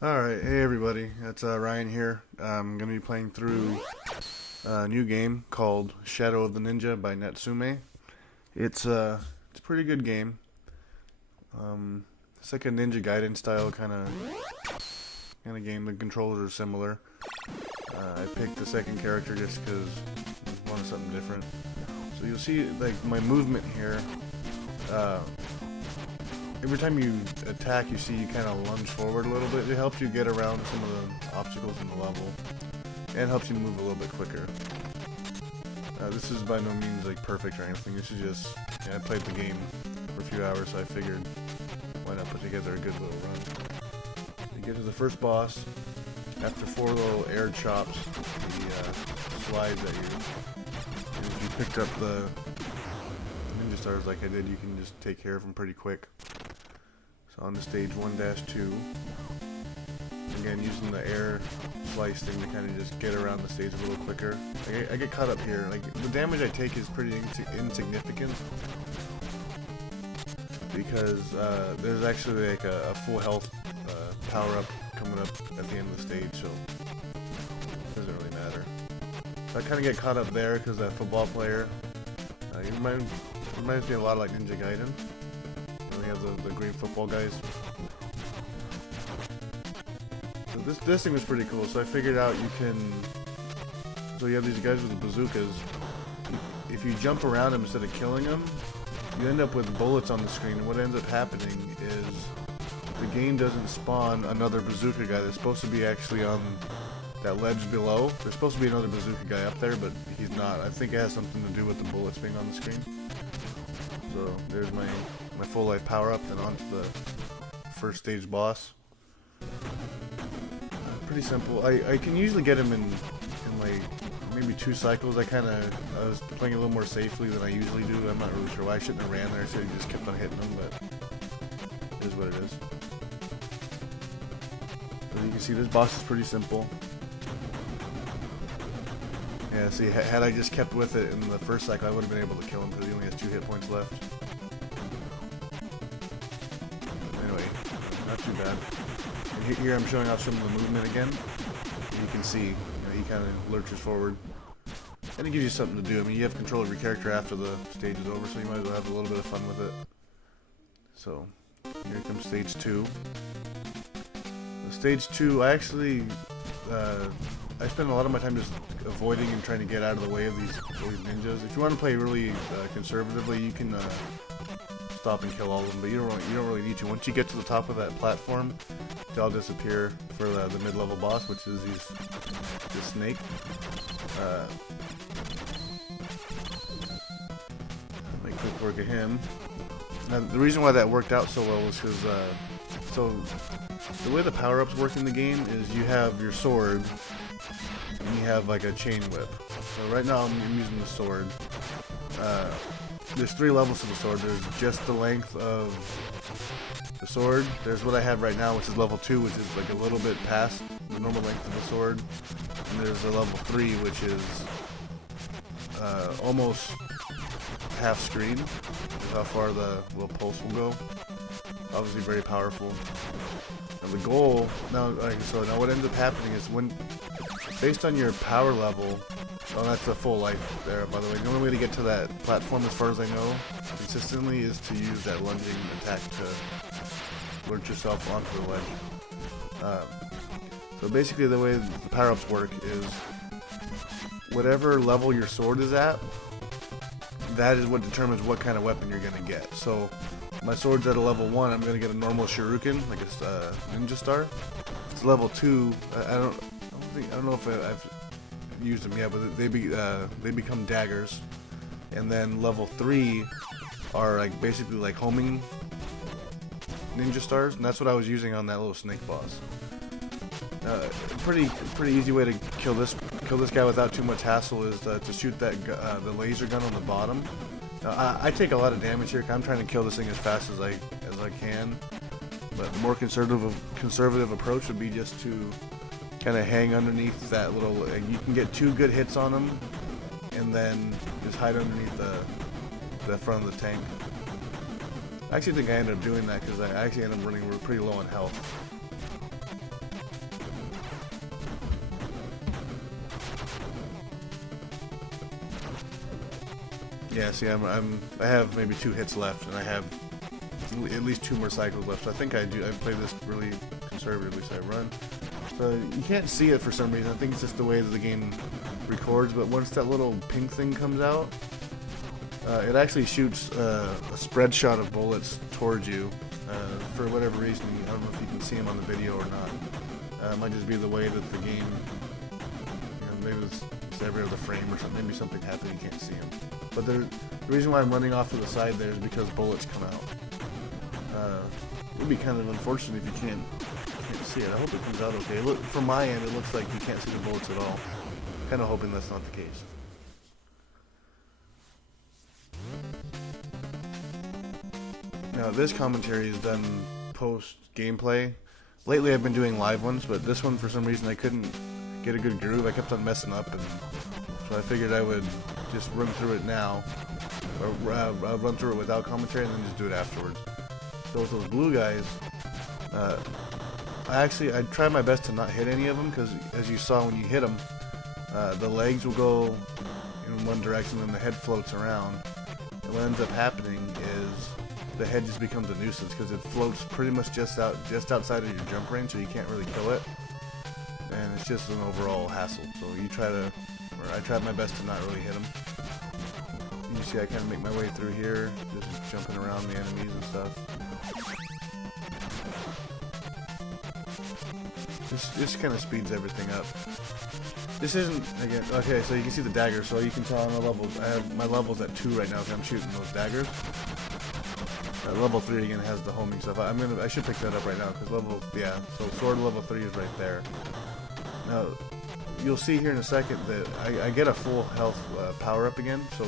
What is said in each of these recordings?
Alright, hey everybody, it's Ryan here. I'm going to be playing through a new game called Shadow of the Ninja by Natsume. It's a pretty good game. It's like a Ninja Gaiden style kind of game. The controls are similar. I picked the second character just because I wanted something different. So you'll see like my movement here. Every time you attack, you see you kind of lunge forward a little bit. It helps you get around some of the obstacles in the level, and helps you move a little bit quicker. This is by no means like perfect or anything. This is just, I played the game for a few hours, so I figured why not put together a good little run. You get to the first boss. After 4 little air chops, the slide that if you picked up the ninja stars like I did, you can just take care of them pretty quick. So on to stage 1-2, again using the air slice thing to kind of just get around the stage a little quicker. I get caught up here. Like the damage I take is pretty insignificant because there's actually like a full health power up coming up at the end of the stage, so it doesn't really matter. So I kind of get caught up there because that football player, he reminds me a lot of like Ninja Gaiden. We have the green football guys. So this thing was pretty cool. So I figured out you can. So you have these guys with the bazookas. If you jump around them instead of killing them, you end up with bullets on the screen. And what ends up happening is the game doesn't spawn another bazooka guy. That's supposed to be actually on that ledge below. There's supposed to be another bazooka guy up there, but he's not. I think it has something to do with the bullets being on the screen. So there's my full life power up and onto the first stage boss. Pretty simple. I can usually get him in like maybe 2 cycles. I was playing a little more safely than I usually do. I'm not really sure why I shouldn't have ran there. I should have just kept on hitting him, but it is what it is. So you can see this boss is pretty simple. Yeah, see, had I just kept with it in the first cycle, I would have been able to kill him because he only has 2 hit points left. Anyway, not too bad. And here I'm showing off some of the movement again. And you can see, he kind of lurches forward. And it gives you something to do. I mean, you have control of your character after the stage is over, so you might as well have a little bit of fun with it. So, here comes stage 2. Stage 2, I actually, I spend a lot of my time just avoiding and trying to get out of the way of these ninjas. If you want to play really conservatively, you can stop and kill all of them, but you don't really need to. Once you get to the top of that platform, they'll disappear for the mid-level boss, which is this snake. Make quick work of him. Now, the reason why that worked out so well was because so the way the power-ups work in the game is you have your sword and you have like a chain whip. So right now I'm using the sword. There's 3 levels to the sword. There's just the length of the sword. There's what I have right now, which is level 2, which is like a little bit past the normal length of the sword. And there's a level 3, which is almost half screen. That's how far the little pulse will go. Obviously very powerful. And the goal now, now what ends up happening is based on your power level. Oh, that's a full life there, by the way. The only way to get to that platform, as far as I know, consistently, is to use that lunging attack to lurch yourself onto the ledge. So basically the way the power-ups work is whatever level your sword is at, that is what determines what kind of weapon you're going to get. So my sword's at a level 1, I'm going to get a normal shuriken, like a ninja star. If it's level 2, I don't know if I've used them yet, but they become daggers. And then level 3 are like basically like homing ninja stars, and that's what I was using on that little snake boss. Pretty easy way to kill this guy without too much hassle is to shoot that the laser gun on the bottom. I take a lot of damage here. I'm trying to kill this thing as fast as I can, but the more conservative approach would be just to kind of hang underneath that little. You can get 2 good hits on him, and then just hide underneath the front of the tank. I actually think I ended up doing that because I actually ended up running pretty low on health. Yeah, see, I have maybe 2 hits left, and I have at least 2 more cycles left. So I think I play this really conservatively, so I run. So you can't see it for some reason. I think it's just the way that the game records, but once that little pink thing comes out, it actually shoots a spread shot of bullets towards you. For whatever reason, I don't know if you can see them on the video or not. It might just be the way that the game, maybe it's every other frame or something. Maybe something happened, you can't see them. But the reason why I'm running off to the side there is because bullets come out. It would be kind of unfortunate if you can't see it. I hope it comes out okay. Look, from my end, it looks like you can't see the bullets at all. Kind of hoping that's not the case. Now, this commentary is done post-gameplay. Lately, I've been doing live ones, but this one, for some reason, I couldn't get a good groove. I kept on messing up, and so I figured I would just run through it now, or run through it without commentary, and then just do it afterwards. So with those blue guys, I tried my best to not hit any of them, because as you saw when you hit them, the legs will go in one direction and the head floats around. And what ends up happening is the head just becomes a nuisance because it floats pretty much just outside of your jump range, so you can't really kill it. And it's just an overall hassle. So I tried my best to not really hit them. You see I kind of make my way through here, just jumping around the enemies and stuff. This kind of speeds everything up. This isn't, again, okay, so you can see the daggers, so you can tell on the levels, I have my levels at 2 right now because I'm shooting those daggers. Level 3 again has the homing stuff. I should pick that up right now because so sword level 3 is right there. Now, you'll see here in a second that I get a full health power up again, so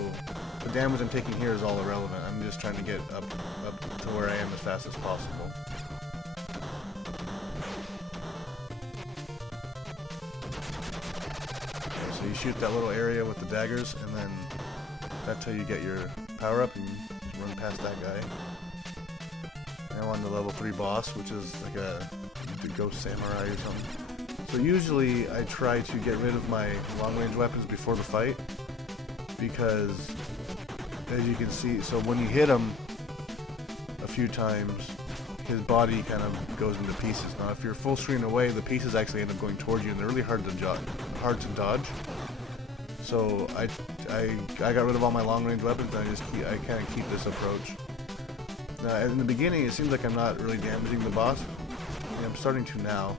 the damage I'm taking here is all irrelevant. I'm just trying to get up to where I am as fast as possible. Okay, so you shoot that little area with the daggers, and then that's how you get your power up, and you just run past that guy. Now on the level 3 boss, which is like a ghost samurai or something. So usually I try to get rid of my long range weapons before the fight, because as you can see, so when you hit him a few times, his body kind of goes into pieces. Now if you're full screen away, the pieces actually end up going towards you, and they're really hard to dodge. So I got rid of all my long range weapons, and I kind of keep this approach. Now, in the beginning, it seems like I'm not really damaging the boss. I'm starting to now.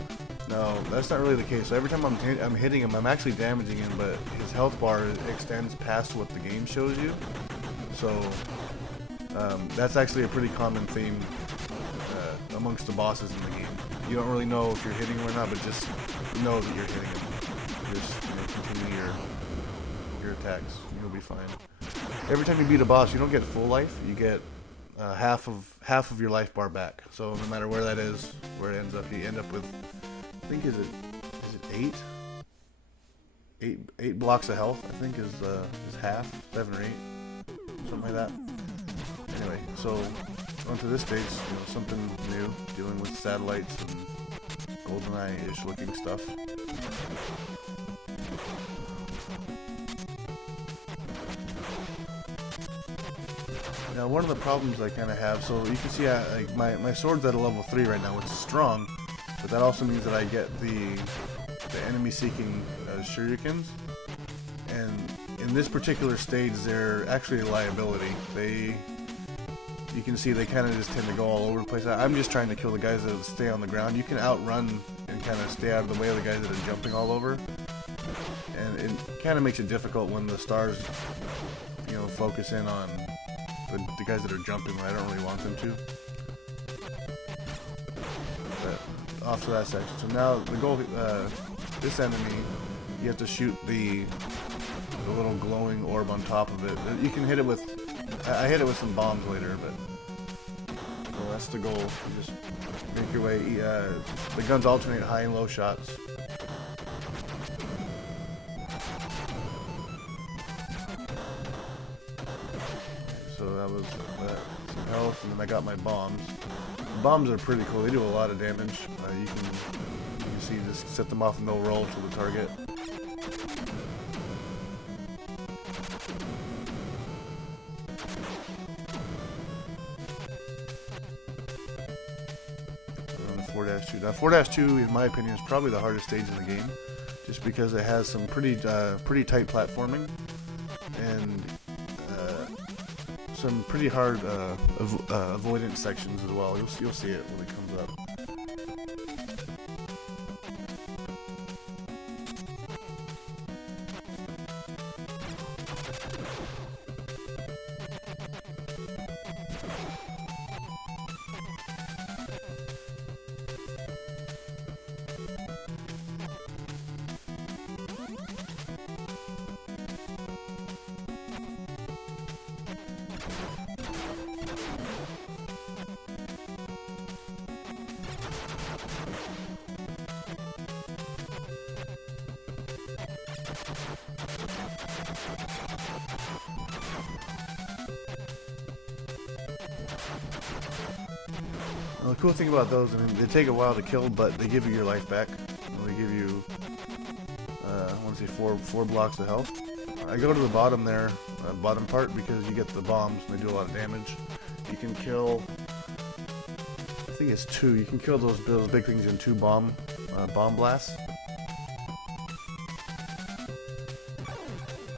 No, that's not really the case. So every time I'm hitting him, I'm actually damaging him, but his health bar extends past what the game shows you. So that's actually a pretty common theme amongst the bosses in the game. You don't really know if you're hitting him or not, but just know that you're hitting him. Just continue your attacks. You'll be fine. Every time you beat a boss, you don't get full life. You get half of your life bar back. So no matter where that is, where it ends up, you end up with, I think is it 8 blocks of health. I think is half, 7 or 8, something like that. Anyway, so onto this stage, something new, dealing with satellites and GoldenEye-ish looking stuff. Now, one of the problems I kind of have, so you can see my sword's at a level 3 right now, which is strong, but that also means that I get the enemy-seeking shurikens, and in this particular stage, they're actually a liability. You can see they kind of just tend to go all over the place. I'm just trying to kill the guys that stay on the ground. You can outrun and kind of stay out of the way of the guys that are jumping all over, and it kind of makes it difficult when the stars, focus in on the guys that are jumping when I don't really want them to. But off to that section. So now the goal, this enemy, you have to shoot the little glowing orb on top of it. You can hit it with, I hit it with some bombs later, but well, that's the goal. You just make your way. The guns alternate high and low shots. So that was some health, and then I got my bombs. The bombs are pretty cool. They do a lot of damage. You can see, just set them off and they'll roll to the target. 4-2. Now 4-2, in my opinion, is probably the hardest stage in the game, just because it has some pretty tight platforming and some pretty hard avoidance sections as well. You'll see it when it comes up. Well, the cool thing about those, I mean, they take a while to kill, but they give you your life back. They give you, I want to say four blocks of health. I go to the bottom there, bottom part, because you get the bombs and they do a lot of damage. You can kill, I think it's 2. You can kill those big things in 2 bomb blasts.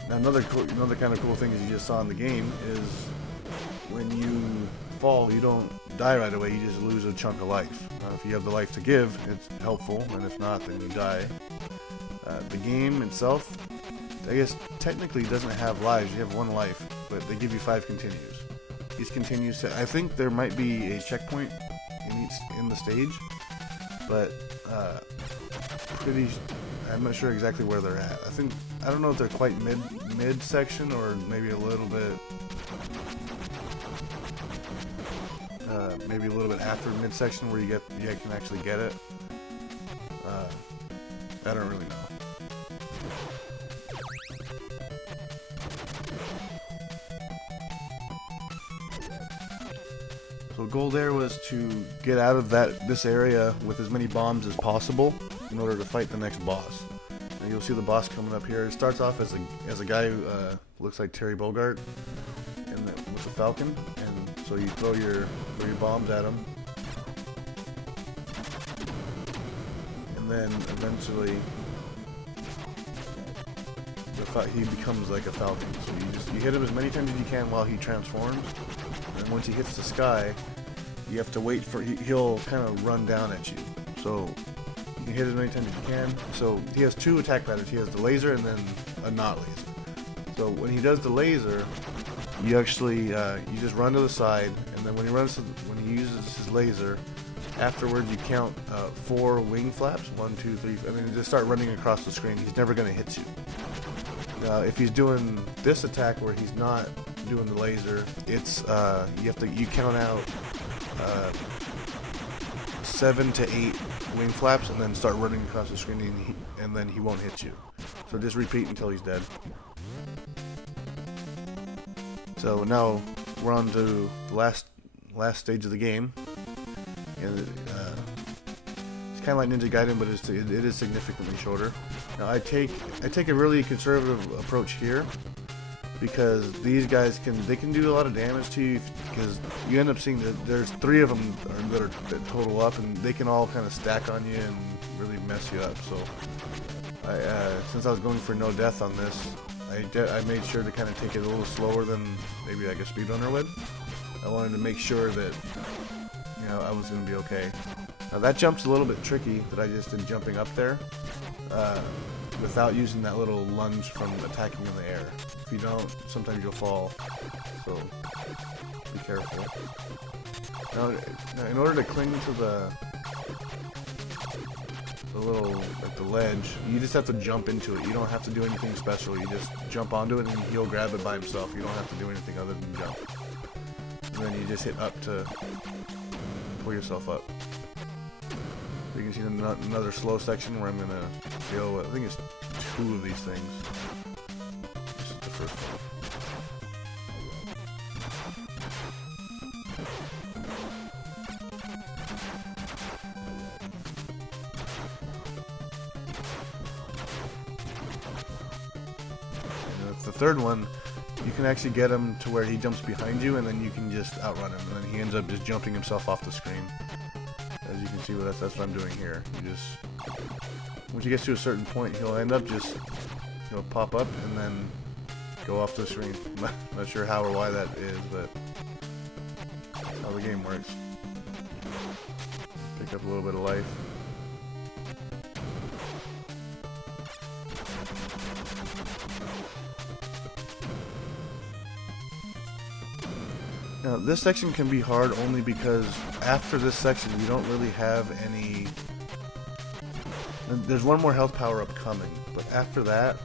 Now another kind of cool thing, as you just saw in the game, is when you fall, you don't die right away, you just lose a chunk of life. If you have the life to give, it's helpful, and if not, then you die. The game itself, I guess, technically doesn't have lives. You have 1 life, but they give you 5 continues. These continues, I think there might be a checkpoint in the stage, but I'm not sure exactly where they're at. I don't know if they're quite mid section, or maybe a little bit. Maybe a little bit after midsection where you can actually get it. I don't really know. So the goal there was to get out of this area with as many bombs as possible in order to fight the next boss. And you'll see the boss coming up here. It starts off as a guy who looks like Terry Bogard with the Falcon, and so you throw your bombs at him, and then eventually he becomes like a Falcon. So you hit him as many times as you can while he transforms, and once he hits the sky, you have to wait for he'll kind of run down at you. So you can hit as many times as you can. So he has 2 attack patterns. He has the laser and then a not laser. So when he does the laser, you actually you just run to the side, and then when he uses his laser, afterwards you count 4 wing flaps. 1, 2, 3. I mean, just start running across the screen. He's never going to hit you. Now, if he's doing this attack where he's not doing the laser, it's you count out 7 to 8 wing flaps, and then start running across the screen, and then he won't hit you. So just repeat until he's dead. So now we're on to the last stage of the game, and it's kind of like Ninja Gaiden, but it is significantly shorter. Now I take a really conservative approach here, because these guys can do a lot of damage to you, because you end up seeing that there's 3 of them that total up, and they can all kind of stack on you and really mess you up. So since I was going for no death on this, I made sure to kind of take it a little slower than maybe like a speedrunner would. I wanted to make sure that, you know, I was going to be okay. Now that jump's a little bit tricky that I just did jumping up there without using that little lunge from attacking in the air. If you don't, sometimes you'll fall, so be careful. Now in order to cling to the little, like the ledge, you just have to jump into it. You don't have to do anything special. You just jump onto it and he'll grab it by himself. You don't have to do anything other than jump. And then you just hit up to pull yourself up. You can see another slow section where I'm going to go, I think it's 2 of these things. This is the first one. The 3rd one, you can actually get him to where he jumps behind you, and then you can just outrun him, and then he ends up just jumping himself off the screen, as you can see what that's what I'm doing here. You just, once you get to a certain point, he'll end up just, he'll pop up and then go off the screen. Not sure how or why that is, but how the game works. Pick up a little bit of life. Now, this section can be hard only because after this section you don't really have any... There's one more health power-up coming, but after that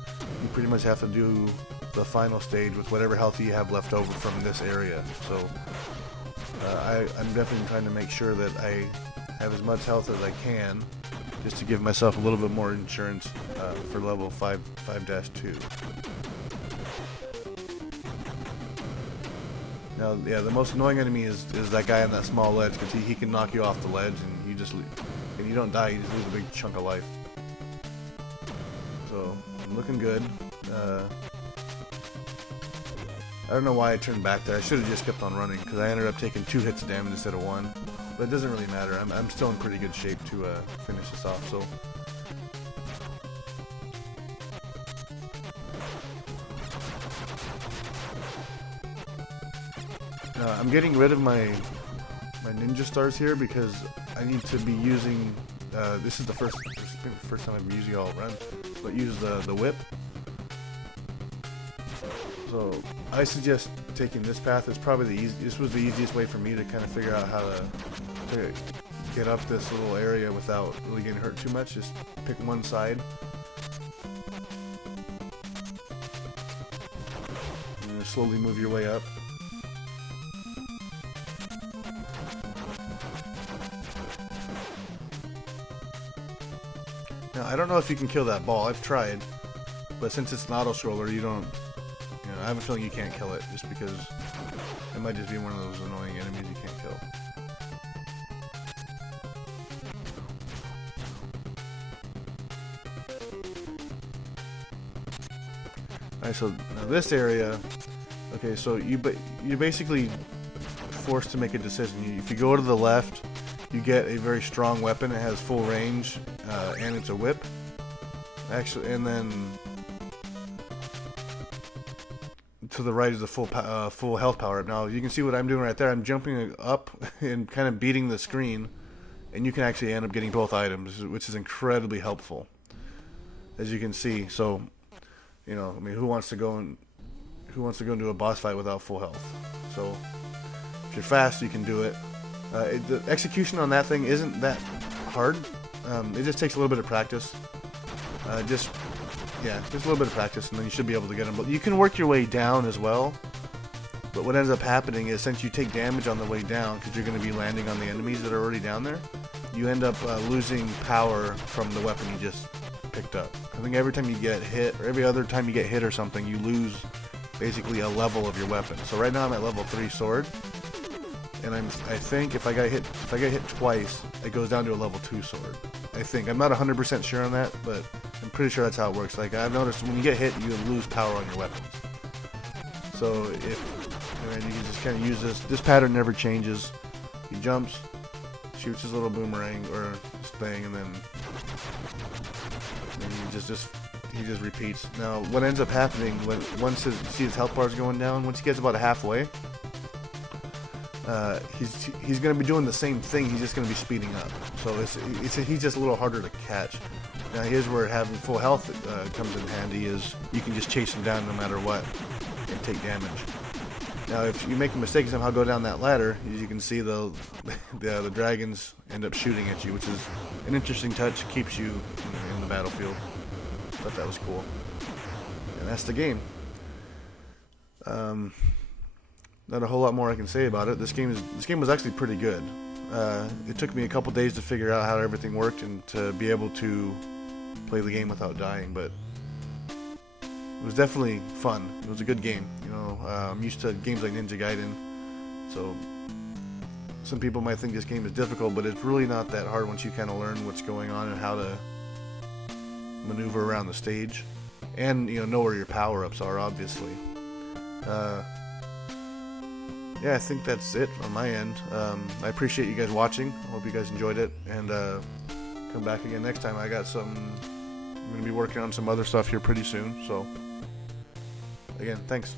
you pretty much have to do the final stage with whatever health you have left over from this area. So I'm definitely trying to make sure that I have as much health as I can, just to give myself a little bit more insurance for level 5-2. Now, yeah, the most annoying enemy is that guy on that small ledge, because he can knock you off the ledge and you don't die, you just lose a big chunk of life. So, I'm looking good. I don't know why I turned back there. I should have just kept on running, because I ended up taking 2 hits of damage instead of 1. But it doesn't really matter. I'm still in pretty good shape to finish this off. So. I'm getting rid of my ninja stars here because I need to be using. This is the first time I'm using all run, but use the whip. So I suggest taking this path. It's probably the easiest. This was the easiest way for me to kind of figure out how to get up this little area without really getting hurt too much. Just pick one side. And slowly move your way up. Now, I don't know if you can kill that ball. I've tried, but since it's an auto-scroller, you don't. You know, I have a feeling you can't kill it, just because it might just be one of those annoying enemies you can't kill. Alright, so now this area. Okay, so you're basically forced to make a decision. If you go to the left, you get a very strong weapon. It has full range, and it's a whip. Actually, and then to the right is the full health power up. Now you can see what I'm doing right there. I'm jumping up and kind of beating the screen, and you can actually end up getting both items, which is incredibly helpful, as you can see. So, you know, I mean, who wants to go into a boss fight without full health? So, if you're fast, you can do it. The execution on that thing isn't that hard. It just takes a little bit of practice. Just a little bit of practice, and then you should be able to get them. But you can work your way down as well. But what ends up happening is, since you take damage on the way down, because you're going to be landing on the enemies that are already down there, you end up losing power from the weapon you just picked up. I think every time you get hit, or every other time you get hit or something, you lose basically a level of your weapon. So right now I'm at level 3 sword. And I think if I get hit twice, it goes down to a level 2 sword. I think. I'm not 100% sure on that, but I'm pretty sure that's how it works. Like, I've noticed when you get hit, you lose power on your weapons. So you can just kind of use this pattern never changes. He jumps, shoots his little boomerang or his thing, and then he just repeats. Now, what ends up happening once you see his health bars going down, once he gets about halfway, he's going to be doing the same thing. He's just going to be speeding up. So he's just a little harder to catch. Now, here's where having full health comes in handy. Is you can just chase him down no matter what and take damage. Now, if you make a mistake and somehow go down that ladder, as you can see, the dragons end up shooting at you, which is an interesting touch. Keeps you in the battlefield. Thought that was cool. And that's the game. Not a whole lot more I can say about it. This game was actually pretty good. It took me a couple days to figure out how everything worked and to be able to play the game without dying, but it was definitely fun. It was a good game. You know, I'm used to games like Ninja Gaiden, so some people might think this game is difficult, but it's really not that hard once you kind of learn what's going on and how to maneuver around the stage, and you know where your power-ups are, obviously. yeah, I think that's it on my end. I appreciate you guys watching. I hope you guys enjoyed it, and come back again next time. I'm gonna be working on some other stuff here pretty soon. So again, thanks.